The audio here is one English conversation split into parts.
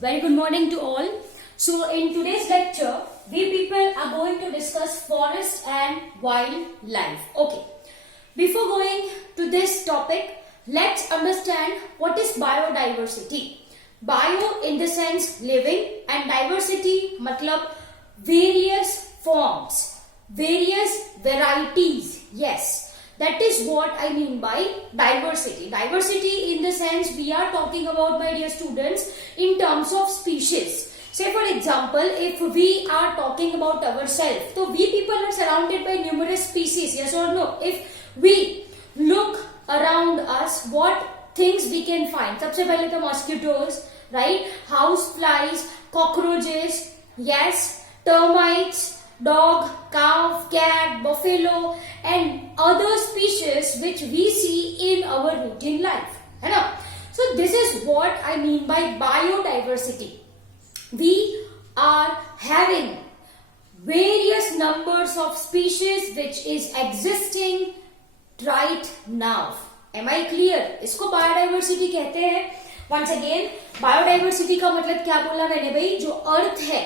Very good morning to all. So in today's lecture, we people are going to discuss forest and wildlife. Okay. Before going to this topic, let's understand what is biodiversity. Bio in the sense living and diversity matlab various forms, various varieties. Yes. That is what I mean by diversity. Diversity in the sense we are talking about, my dear students, in terms of species. Say for example, if we are talking about ourselves, so we people are surrounded by numerous species, yes or no? If we look around us, what things we can find? सबसे पहले तो mosquitoes, right? House flies, cockroaches, yes, termites, dog, cow, cat, buffalo and other species which we see in our routine life. है ना? So this is what I mean by biodiversity. We are having various numbers of species which is existing right now. Am I clear? इसको biodiversity कहते हैं. Once again, biodiversity का मतलब क्या बोला मैंने भाई? जो अर्थ है,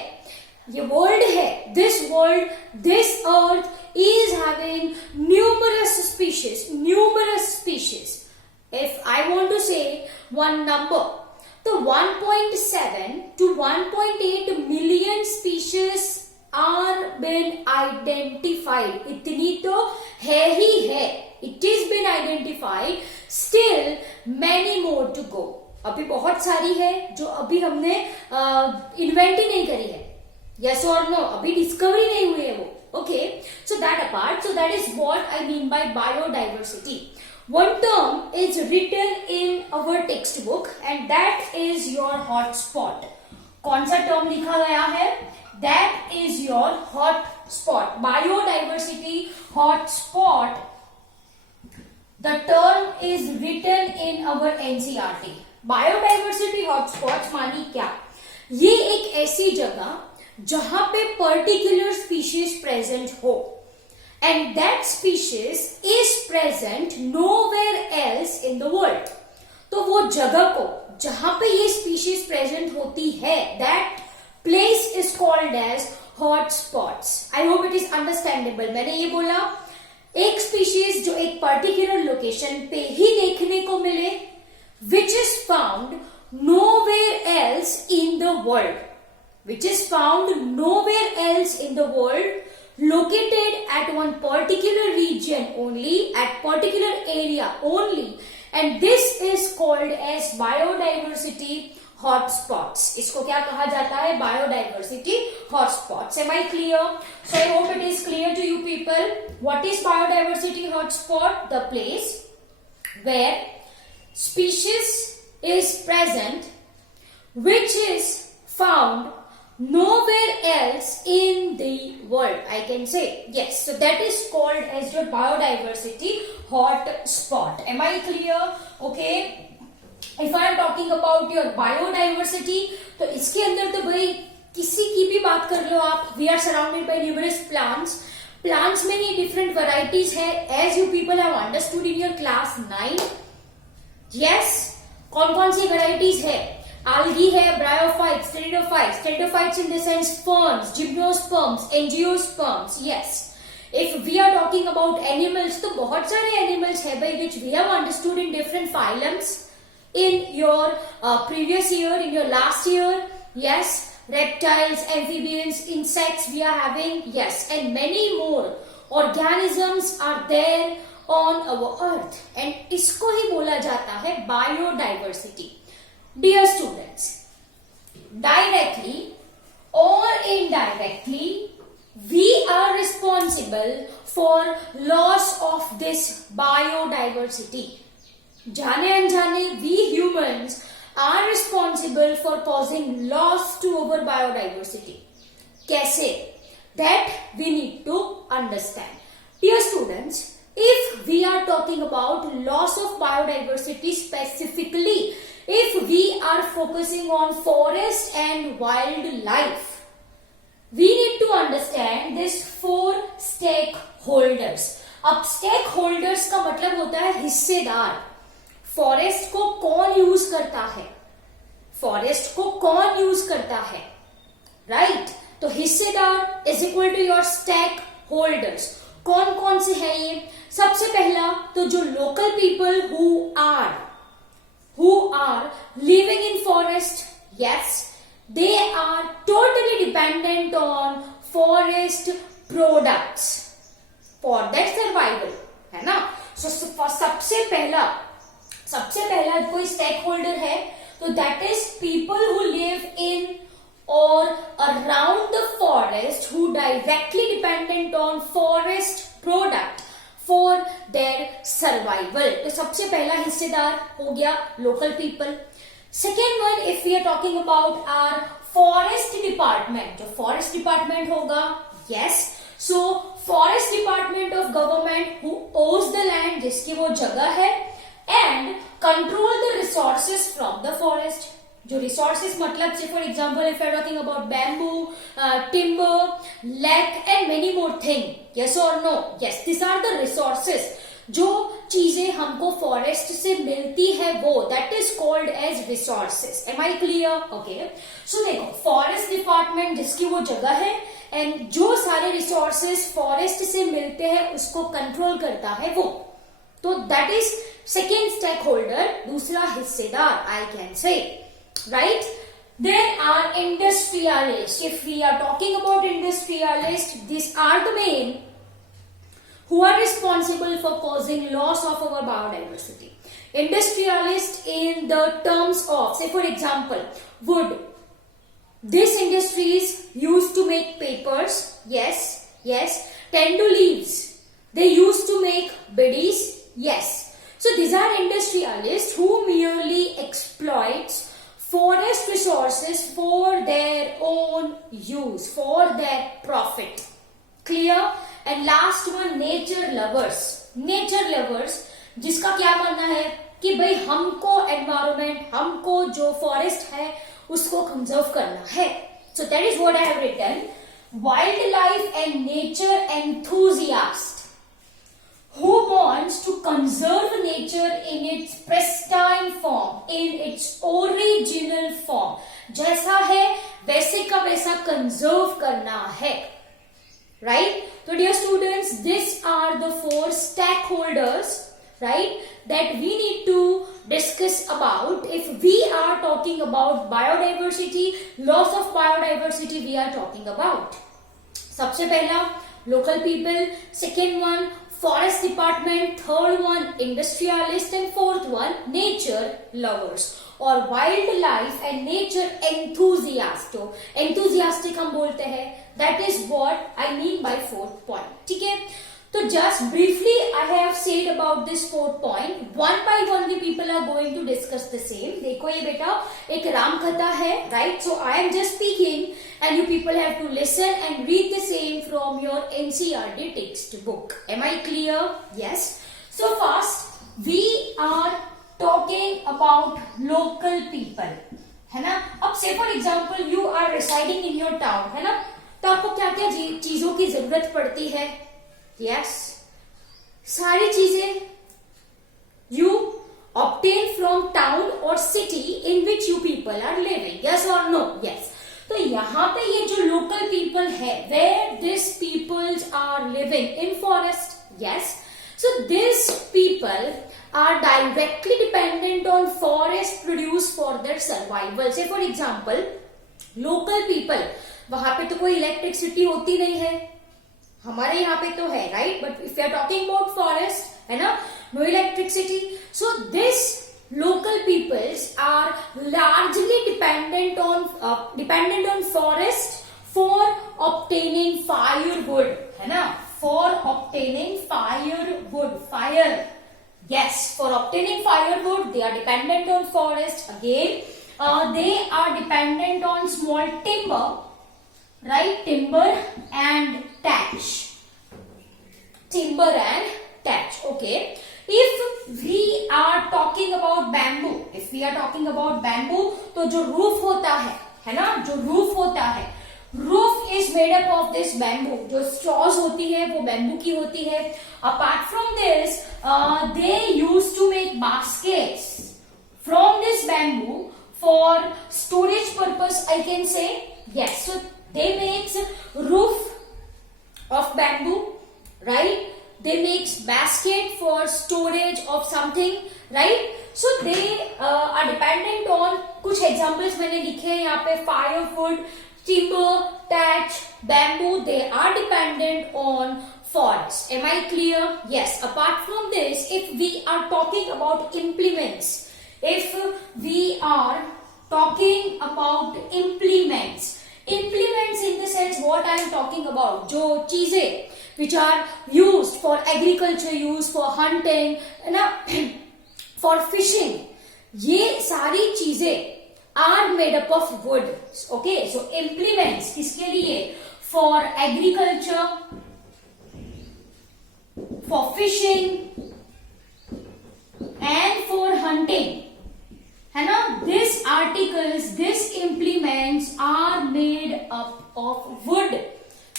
ये वर्ल्ड है, this world, this earth is having numerous species. If I want to say one number, तो 1.7 to 1.8 million species are been identified. इतनी तो है ही है. It is been identified. Still many more to go. अभी बहुत सारी है जो अभी हमने इन्वेंट ही नहीं करी है. Yes or no? अभी डिस्कवरी नहीं हुई है वो. Okay, so that apart, so that is what I mean by biodiversity. One term is written in our textbook and that is your hotspot. कौन सा term लिखा गया है? That is your hotspot. Biodiversity hotspot. The term is written in our NCERT. Biodiversity hotspots मानी क्या? ये एक ऐसी जगह जहां पे पर्टिकुलर स्पीशीज प्रेजेंट हो and that species is present nowhere else in the world. तो वो जगह को जहां पे ये स्पीशीज प्रेजेंट होती है, that place is called as hot spots. I hope it is understandable. मैंने ये बोला एक स्पीशीज जो एक पर्टिकुलर लोकेशन पे ही देखने को मिले, which is found nowhere else in the world, which is found nowhere else in the world, located at one particular region only, at particular area only, and this is called as biodiversity hotspots. इसको क्या कहा जाता है? Biodiversity hotspots. Am I clear? So I hope it is clear to you people. What is biodiversity hotspot? The place where species is present which is found nowhere else in the world, I can say. Yes, so that is called as your biodiversity hotspot. Am I clear? Okay, if I am talking about your biodiversity, तो इसके अंदर तो भाई किसी की भी बात कर लो आप, we are surrounded by numerous plants में ही different varieties है, as you people have understood in your class 9. Yes, कौन सी varieties है? Algae है, bryophytes, pteridophytes in the sense ferns, gymnosperms, angiosperms. Yes. If we are talking about animals, तो बहुत सारे animals है भाई which we have understood in different phylums in your previous year, in your last year. Yes. Reptiles, amphibians, insects we are having. Yes. And many more organisms are there on our earth. And इसको ही बोला जाता है biodiversity. Dear students, directly or indirectly, we are responsible for loss of this biodiversity. जाने अनजाने, we humans are responsible for causing loss to our biodiversity. कैसे? That we need to understand. Dear students, if we are talking about loss of biodiversity specifically, if we are focusing on forest and wildlife, we need to understand this 4 stakeholders. अब stakeholders का मतलब होता है हिस्सेदार. Forest को कौन use करता है? फॉरेस्ट को कौन यूज करता है, राइट? तो हिस्सेदार is equal to your stakeholders. कौन कौन से है ये? सबसे पहला तो जो local people who are living in forest, yes, they are totally dependent on forest products for their survival, है ना? So सबसे पहला कोई स्टेक होल्डर है तो that is people who live in or around the forest who directly dependent on forest product for their survival. तो सबसे पहला हिस्सेदार हो गया local people. Second one, if we are talking about our forest department, जो forest department होगा, yes, so forest department of government who owns the land, जिसकी वो जगह है, and control the resources from the forest. जो resources मतलब से for example if we are talking about bamboo, timber, lake and many more things, yes or no? Yes, these are the resources. जो चीजें हमको फॉरेस्ट से मिलती है वो that is called as resources. Am I clear? Okay, so देखो forest department जिसकी वो जगह है एंड जो सारे रिसोर्सेस फॉरेस्ट से मिलते हैं उसको कंट्रोल करता है वो, तो that is second stakeholder, दूसरा हिस्सेदार I can say, right? There are industrialists. If we are talking about industrialists, these are the main who are responsible for causing loss of our biodiversity. Industrialists in the terms of, say for example, wood. These industries used to make papers. Yes. Tendu leaves. They used to make biddies. Yes. So these are industrialists who merely exploits forest resources for their own use, for their profit. Clear? And last one nature lovers. Nature lovers जिसका क्या मानना है कि भाई हमको environment, हमको जो forest है उसको कंजर्व करना है. So that is what I have written. Wildlife and nature enthusiast who wants to conserve nature in its pristine form, in its original form. जैसा है वैसे का वैसा कंजर्व करना है, right? So dear students, these are the 4 stakeholders, right, that we need to discuss about if we are talking about biodiversity, loss of biodiversity we are talking about. सबसे पहला local people, second one forest department, third one industrialist and fourth one nature lovers और wildlife and nature enthusiast. Enthusiastic हम बोलते हैं, that is what I mean by fourth point. ठीक है, तो just briefly I have said about this fourth point. One by one we people are going to discuss the same. देखो ये बेटा एक राम कथा है, right? So I am just speaking and you people have to listen and read the same from your NCERT textbook. Am I clear? Yes. So first we are talking about local people, है ना? अब say for example you are residing in your town, है ना? तो आपको क्या क्या चीजों की जरूरत पड़ती है? Yes, सारी चीजें you obtain from town or city in which you people are living. Yes or no? Yes. तो यहाँ पे ये जो लोकल पीपल है, where this peoples are living in forest. Yes, so this people are directly dependent on forest produce for their survival. Say for example local people, वहां पे तो कोई इलेक्ट्रिसिटी होती नहीं है, हमारे यहाँ पे तो है, right? But if you are talking about forest, है ना, no electricity. So this local peoples are largely dependent on forest for obtaining firewood, है ना? For obtaining firewood, fire. Yes, for obtaining firewood they are dependent on forest. Again, they are dependent on small timber, right? Timber and thatch. Timber and thatch. Okay. If we are talking about bamboo, तो जो roof होता है ना, जो roof होता है, roof is made up of this bamboo. जो straws होती है वो बैम्बू की होती है. Apart from this they use to make baskets from this bamboo for storage purpose, I can say. Yes, so they makes roof of bamboo, right? They makes basket for storage of something, right? So they are dependent on, कुछ examples मैंने लिखे हैं यहाँ पे, firewood, timber, thatch, bamboo, they are dependent on forest. Am I clear? Yes. Apart from this, if we are talking about implements, if we are talking about implements in the sense what I am talking about, जो चीजें which are used for agriculture use, for hunting, ना, for fishing, ये सारी चीजें are made up of wood. Okay, so implements किसके लिए? For agriculture, for fishing and for hunting, है ना? These articles, these implements are made up of wood.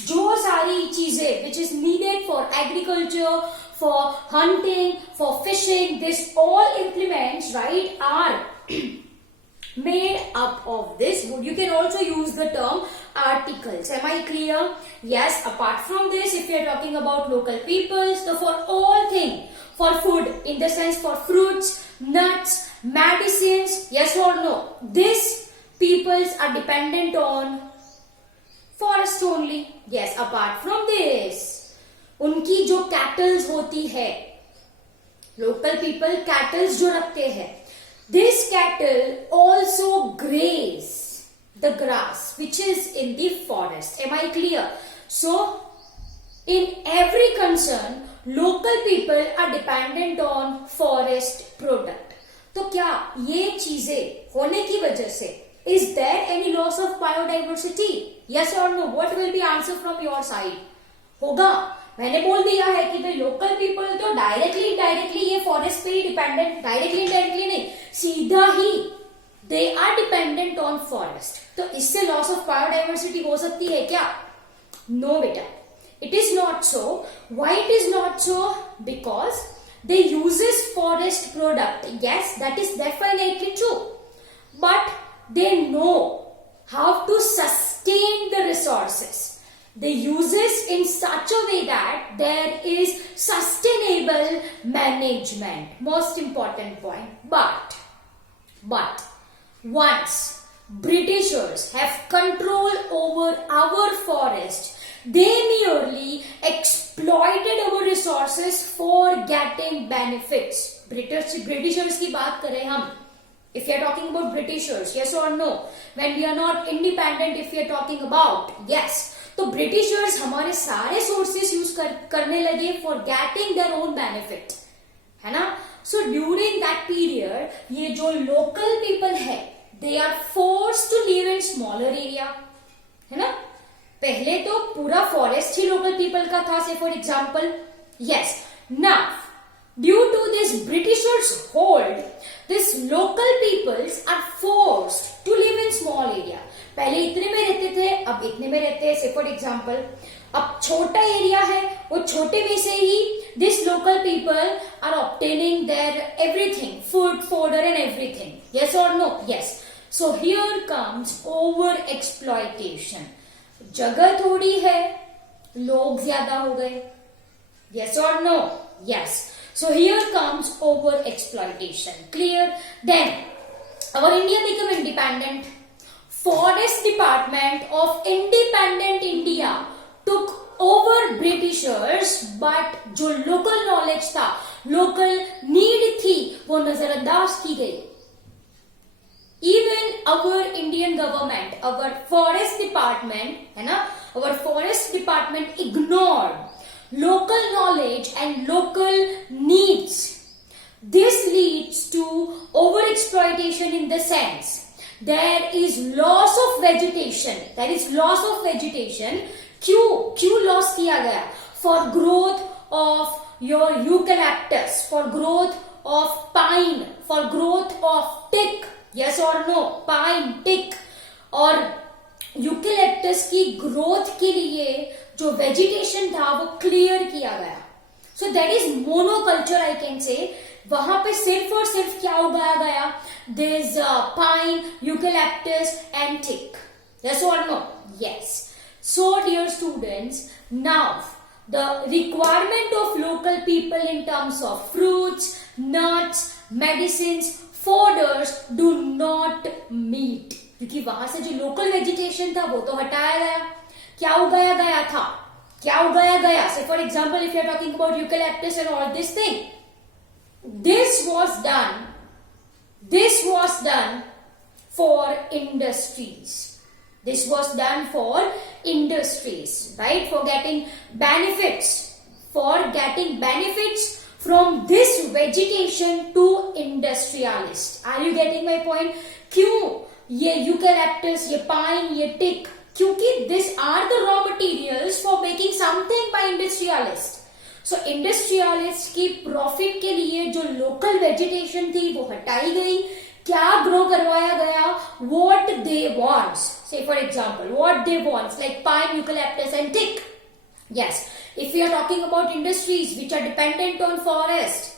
जो सारी चीजें which is needed for agriculture, for hunting, for fishing, this all implements, right, are made up of this wood. You can also use the term articles. Am I clear? Yes. Apart from this, if you are talking about local peoples, so for all things, for food, in the sense for fruits, nuts, medicines, yes or no, these peoples are dependent on forest only. Yes. Apart from this, उनकी जो cattles होती है, local people cattles जो रखते हैं, this cattle also graze the grass which is in the forest. Am I clear? So, in every concern, local people are dependent on forest product. तो क्या ये चीजें होने की वजह से is there any loss of biodiversity? Yes or no? What will be answer from your side? होगा. मैंने बोल दिया है कि भाई लोकल पीपल तो डायरेक्टली इनडायरेक्टली ये फॉरेस्ट पे ही डिपेंडेंट, डायरेक्टली इनडायरेक्टली नहीं, सीधा ही they are dependent on forest. तो इससे लॉस ऑफ बायोडाइवर्सिटी हो सकती है क्या? नो बेटा, it is not so. Why it is not so? Because they uses forest product. Yes, that is definitely true, but they know how to sustain the resources. They use this in such a way that there is sustainable management. Most important point. But once Britishers have control over our forest, they merely exploited our resources for getting benefits. Britishers की बात करें हम, if we are talking about Britishers, yes or no? When we are not independent, if we are talking about, yes, तो Britishers हमारे सारे sources use करने लगे for getting their own benefit, है ना? सो ड्यूरिंग दैट पीरियड ये जो local people है, they are forced to live in smaller area, है ना? पहले तो पूरा फॉरेस्ट ही लोकल पीपल का था, say for example. Yes, now due to this Britishers hold, this local peoples are forced to live in small area. पहले इतने में रहते थे, अब इतने में रहते हैं. से फॉर एग्जाम्पल, अब छोटा एरिया है, वो छोटे में से ही this local people are obtaining their everything, food, fodder and everything. Yes और no? Yes. So here comes over exploitation. जगह थोड़ी है, लोग ज्यादा हो गए. यस और no? Yes. So here comes over exploitation. Clear? Then our India become independent. Forest Department of Independent India took over Britishers, but जो local knowledge था, local need थी, वो नजरअंदाज की गई. Even our Indian government, our forest department, है ना, our forest department ignored local knowledge and local needs. This leads to overexploitation in the sense there is loss of vegetation. There is loss of vegetation. क्यों loss किया गया? For growth of your eucalyptus, for growth of pine, for growth of teak. Yes or no? Pine, teak और eucalyptus की growth के लिए जो vegetation था वो clear किया गया. So that is monoculture, I can say. वहां पे सिर्फ और सिर्फ क्या उगाया गया? there's pine, eucalyptus and teak. Yes or no? Yes. So dear students, now the requirement of local people in terms of fruits, nuts, medicines, foders do not meet, क्योंकि वहां से जो लोकल वेजिटेशन था वो तो हटाया गया. क्या उगाया गया था? क्या उगाया गया? Say for example, if you are talking about eucalyptus and all this thing, this was done for industries. This was done for industries, right? For getting benefits from this vegetation to industrialists. Are you getting my point? क्यों ये eucalyptus, ये pine, ये teak? क्योंकि these are the raw materials for making something by industrialists. So industrialists की profit के लिए जो local vegetation थी वो हटाई गई. क्या grow करवाया गया? What they want. Say for example, what they want, like pine, eucalyptus and teak. Yes, if we are talking about industries which are dependent on forest,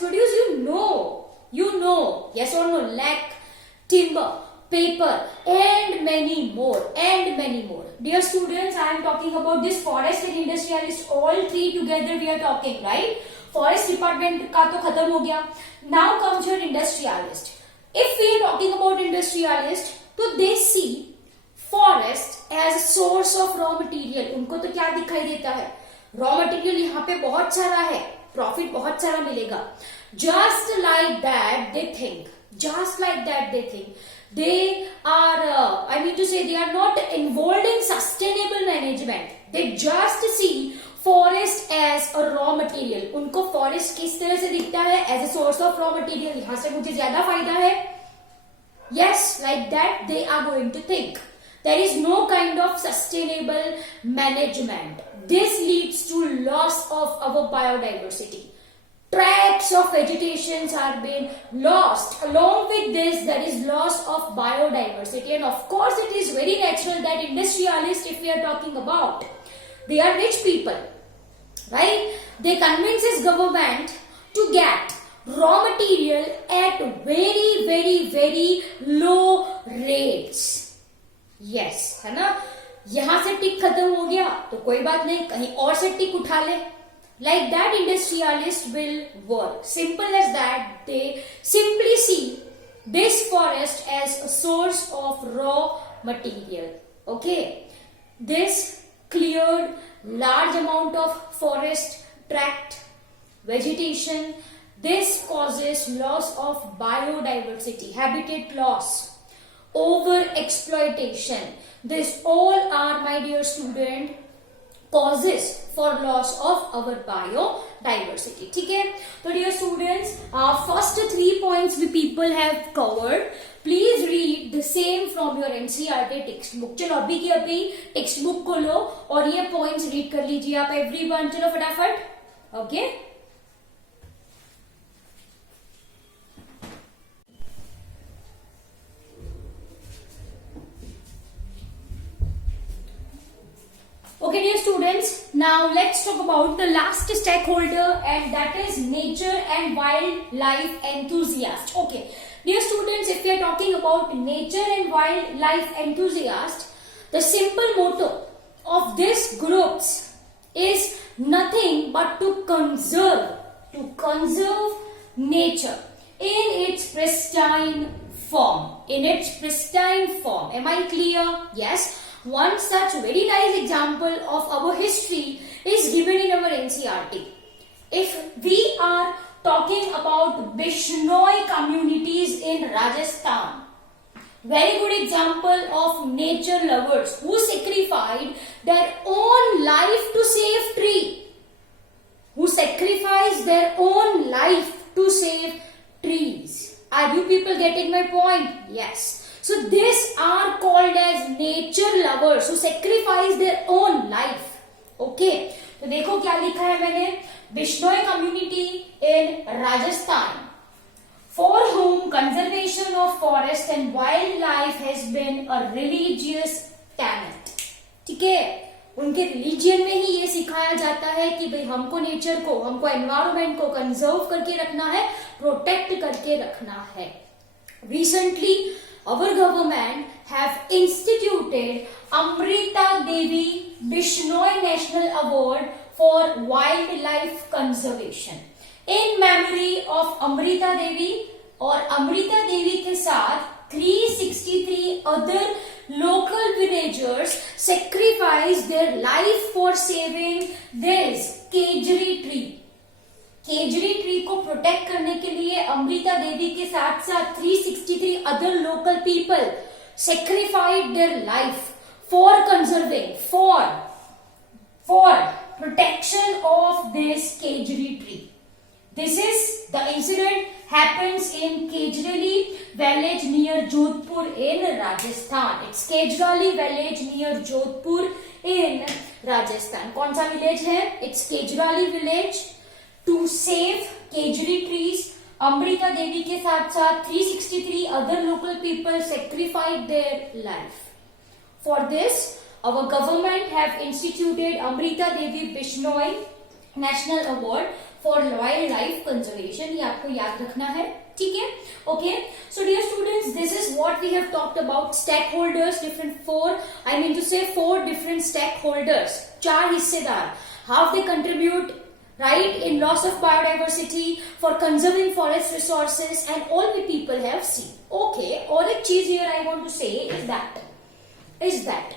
produce, you know, yes or no, like timber, paper and many more. Dear students, I am talking about this forest and industrialist, all three together we are talking, right? Forest department का तो खत्म हो गया. Now comes your industrialist. If we are talking about industrialist, तो they see forest as a source of raw material. उनको तो क्या दिखाई देता है? Raw material यहाँ पे बहुत सारा है, profit बहुत सारा मिलेगा. Just like that they think. They are, they are not involved in sustainable management. They just see forest as a raw material. उनको forest किस तरह से दिखता है? As a source of raw material. यहाँ से मुझे ज्यादा फायदा है. Yes, like that they are going to think. There is no kind of sustainable management. This leads to loss of our biodiversity. Tracts of vegetations are being lost. Along with this, there is loss of biodiversity. And of course, it is very natural that industrialists, if we are talking about, they are rich people, right? They convince his government to get raw material at very low rates. Yes, है ना? यहाँ से टिक खत्म हो गया तो कोई बात नहीं, कहीं और से टिक उठा ले. Like that, industrialists will work. Simple as that. They simply see this forest as a source of raw material. Okay. This cleared large amount of forest tract vegetation. This causes loss of biodiversity, habitat loss, over exploitation. This all are, my dear student, causes for loss of our biodiversity. ठीक है? तो dear students, first 3 points we people have covered. Please read the same from your NCERT textbook. चलो अभी की अभी textbook को लो और ये points read कर लीजिए आप everyone. चलो फटाफट. Okay? Okay, dear students, now let's talk about the last stakeholder, and that is nature and wildlife enthusiast. Okay, dear students, if we are talking about nature and wildlife enthusiast, the simple motto of these groups is nothing but to conserve nature in its pristine form. Am I clear? Yes. One such very nice example of our history is given in our NCERT. If we are talking about Bishnoi communities in Rajasthan, very good example of nature lovers who sacrificed their own life to save tree. Trees. Are you people getting my point? Yes. So these are called as nature lovers who sacrifice their own life. Okay. तो देखो क्या लिखा है मैंने, Bishnoi community in Rajasthan, for whom conservation of forest and wildlife has been a religious tenet. ठीक है, उनके religion में ही ये सिखाया जाता है कि भाई हमको नेचर को, हमको एनवायरमेंट को कंजर्व करके रखना है, प्रोटेक्ट करके रखना है. Recently, our government have instituted Amrita Devi Bishnoi National Award for Wildlife Conservation in memory of Amrita Devi. और अमृता देवी के साथ 363 other local villagers sacrificed their life for saving this khejri tree. Khejri tree को प्रोटेक्ट करने के लिए अमृता देवी के साथ साथ 363 other local people सेक्रीफाइड their life for conserving, for protection of this khejri tree. This is the incident happens in Kejrali village near Jodhpur in Rajasthan. It's Kejrali village near Jodhpur in Rajasthan. कौन सा village है? It's Kejrali village. To save Kejri trees, Amrita Devi के साथ साथ 363 other local people sacrificed their life. For this, our government have instituted Amrita Devi Bishnoi National Award for Wildlife Conservation. ये आपको याद रखना है, ठीक है? Okay. So dear students, this is what we have talked about stakeholders, four different stakeholders, चार हिस्सेदार, how they contribute, right, in loss of biodiversity, for conserving forest resources, and all the people have seen. Okay, और एक चीज here I want to say is that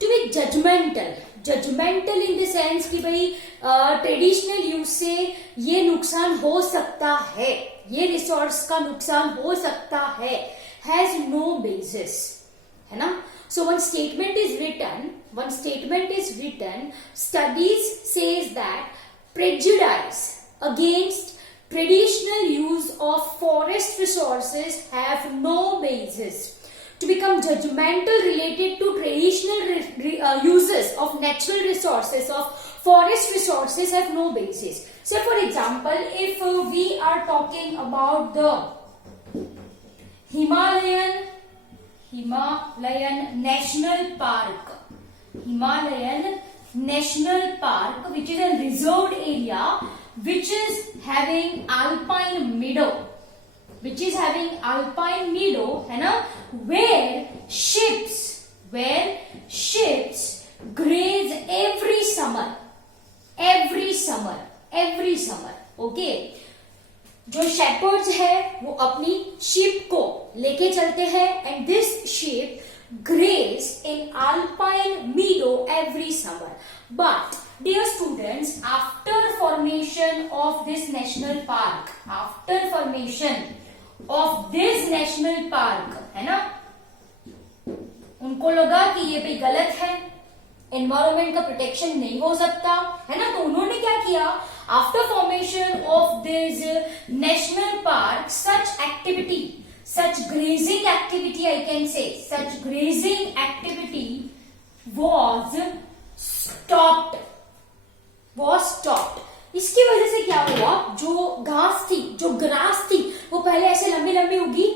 to be judgmental in the sense कि भाई traditional use से ये नुकसान हो सकता है, ये रिसोर्स का नुकसान हो सकता है, हैज नो बेसिस, है ना. So one statement is written, studies says that prejudice against traditional use of forest resources have no basis. To become judgmental related to traditional uses of natural resources, of forest resources, have no basis. So for example, if we are talking about the Himalayan National Park, which is a reserved area, which is having alpine meadow, है ना, where ships graze every summer. Okay. जो shepherds है वो अपनी sheep को लेके चलते हैं, and this sheep graze in alpine meadow every summer. But dear students, after formation of this national park, है ना, उनको लगा कि ये भी गलत है, एनवायरमेंट का प्रोटेक्शन नहीं हो सकता, है ना. तो उन्होंने क्या किया, after formation of this national park, such grazing activity, I can say, such grazing activity was stopped. इसकी वजह से क्या हुआ, जो ग्रास थी वो पहले ऐसे लंबी लंबी उगी,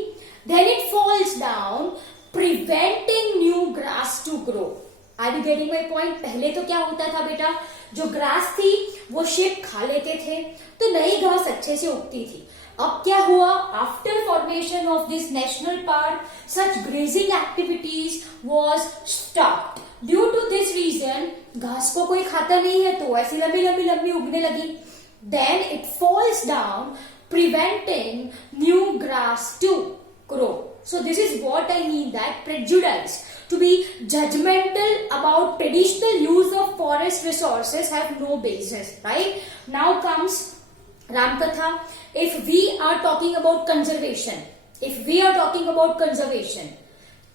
then it falls down, preventing new grass to grow. Are you getting my point? पहले तो क्या होता था बेटा, जो ग्रास थी वो शेप खा लेते थे, तो नई घास अच्छे से उगती थी. अब क्या हुआ, after formation of this national park, such grazing activities was stopped. Due to this reason, घास को कोई खाता नहीं है तो ऐसी लंबी उगने लगी. Then it falls down, preventing new grass to grow. So this is what I mean, that prejudice, to be judgmental about traditional use of forest resources, have no basis, right? Now comes Ramkatha. If we are talking about conservation,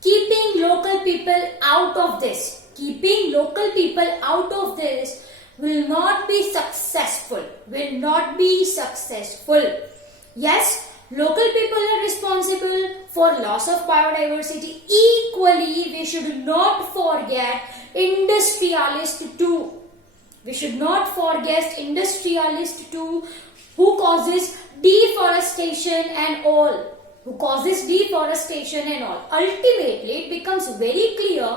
keeping local people out of this, will not be successful. Yes, local people are responsible for loss of biodiversity. Equally, we should not forget industrialists too, who causes deforestation and all. who causes deforestation and all. Ultimately, it becomes very clear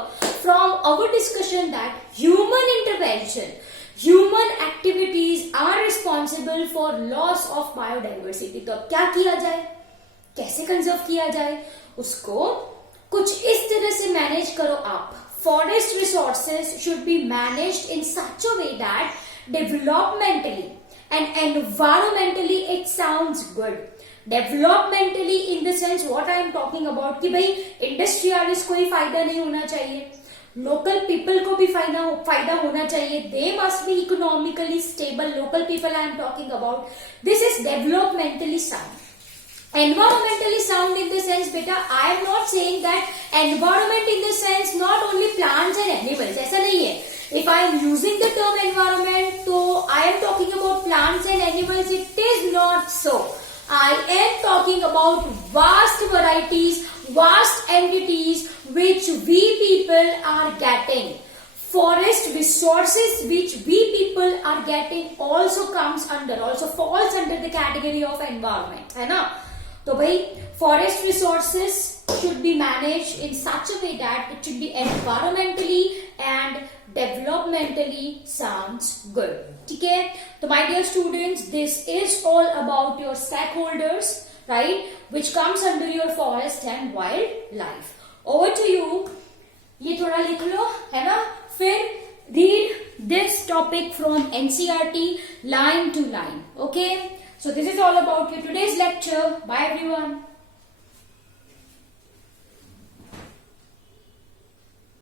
from our discussion that human intervention, human activities are responsible for loss of biodiversity. तो अब क्या किया जाए, कैसे conserve किया जाए उसको, कुछ इस तरह से मैनेज करो आप. Forest resources should be managed in such a way that developmentally and environmentally it sounds good. Developmentally in the sense what I am talking about कि भाई इंडस्ट्रियलिस्ट को ही फायदा नहीं होना चाहिए, लोकल पीपल को भी फायदा होना चाहिए. They must be economically stable. Local people I am talking about. This is developmentally sound. Environmentally sound in the sense, beta, I am not saying that environment in the sense not only plants and animals. ऐसा नहीं है. If I am using the term environment, so I am talking about plants and animals. It is not so. I am talking about vast varieties, vast entities which we people are getting. Forest resources which we people are getting also falls under the category of environment, है ना. तो भाई forest resources should be managed in such a way that it should be environmentally and developmentally sounds good. ठीक है. तो my dear students, this is all about your stakeholders, right, which comes under your forest and wildlife. Over to you. ये थोड़ा लिख लो, है ना. फिर read this topic from NCERT line to line. Okay. So this is all about your today's lecture. Bye everyone.